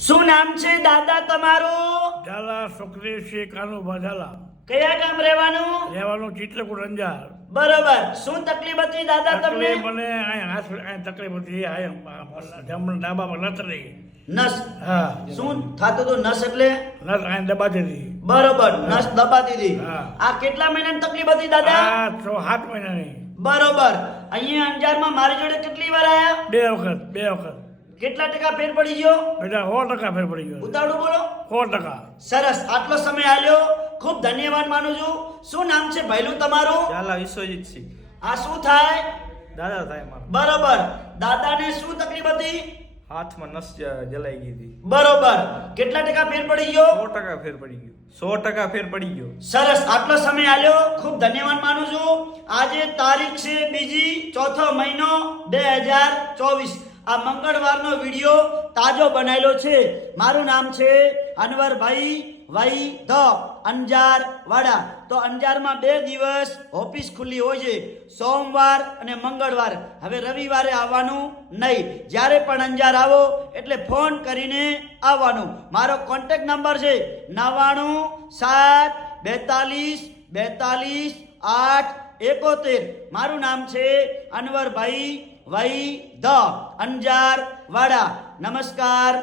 શું નામ છે દાદા તમારું? ઝાલા સુખદેવસિંહ કાનુભા ઝાલા. કયા ગામ રહેવાનું? રહેવાનું ચિત્રકૂટ અંજાર. બરોબર. શું તકલીફ હતી દાદા તમને? તકલીફ મને અહીં તકલીફ હતી ડાબા પર નસ રહી. નસ. હા. શું થતું હતું નસ એટલે? નસ અહીં દબાતી હતી. બરોબર, નસ દબાતી હતી. હા. આ કેટલા મહિનાની તકલીફ હતી દાદા? આ 7 મહિનાની. બરોબર. અહીંયા અંજારમાં મારી જોડે કેટલી વાર આયા? 2 વખત. કેટલા ટકા ફેર પડી ગયો? બેટા 100% ફેર પડી ગયો. ઉતાવળું બોલો. 100%. સરસ. આટલો સમય આલ્યો, ખૂબ ધન્યવાદ માનું છું. શું નામ છે ભાઈલું તમારું? ઝાલા વિશ્વજીતસિંહ. આ શું થાય? દાદા થાય મારા. બરોબર. દાદાને શું તકલીફ હતી? હાથમાં નસ જલાઈ ગઈ હતી. બરોબર. કેટલા ટકા ફેર પડી ગયો? 100% ફેર પડી ગયો. 100% ફેર પડી ગયો. સરસ. આટલો સમય આલ્યો, ખૂબ ધન્યવાદ માનું છું. આજે તારીખ છે 2 ચોથો મહિનો 2024. આ મંગળવારનો વિડીયો તાજો બનાવેલો છે. મારું નામ છે અનવરભાઈ વાઈ ધ અંજાર વાડા. તો અંજારમાં 2 દિવસ ઓફિસ ખુલ્લી હોય છે, સોમવાર અને મંગળવાર. હવે રવિવારે આવવાનું નહીં. જ્યારે પણ અંજાર આવો એટલે ફોન કરીને આવવાનું. મારો કોન્ટેક્ટ નંબર છે 9972422871. મારું નામ છે અનવરભાઈ વાઈ ધ અંજાર વાડા. નમસ્કાર.